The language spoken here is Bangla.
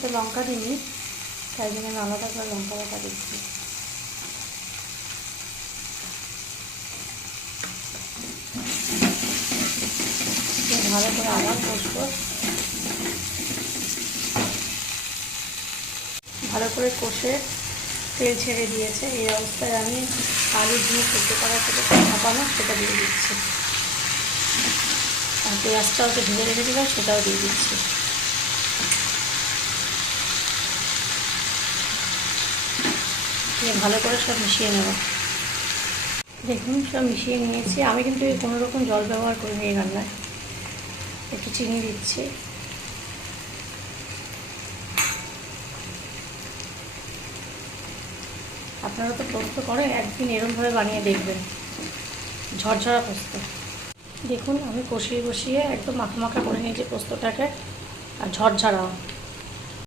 তো লঙ্কা দিইনি, তাই জন্য আমি আলাদা করে লঙ্কা বাটা দিচ্ছি। ভালো করে আবার কষবো। ভালো করে কষে তেল ছেড়ে দিয়েছে। এই অবস্থায় আমি আলু দিয়ে সেদ্ধ করা থেকে ভাপানো সেটা দিয়ে দিচ্ছি, আর পেঁয়াজটাও তো ভেজে রেখেছিলাম সেটাও দিয়ে দিচ্ছি। দিয়ে ভালো করে সব মিশিয়ে নেব। দেখুন সব মিশিয়ে নিয়েছি। আমি কিন্তু কোনো রকম জল ব্যবহার করিনি এই রান্নায়। একটু চিনি দিচ্ছি। আপনারা তো পোস্ত করেন, একদিন এরমভাবে বানিয়ে দেখবেন, ঝরঝরা পোস্ত। দেখুন আমি কষিয়ে কষিয়ে একদম মাখা মাখা করে নিয়েছি পোস্তটাকে, আর ঝরঝরাও।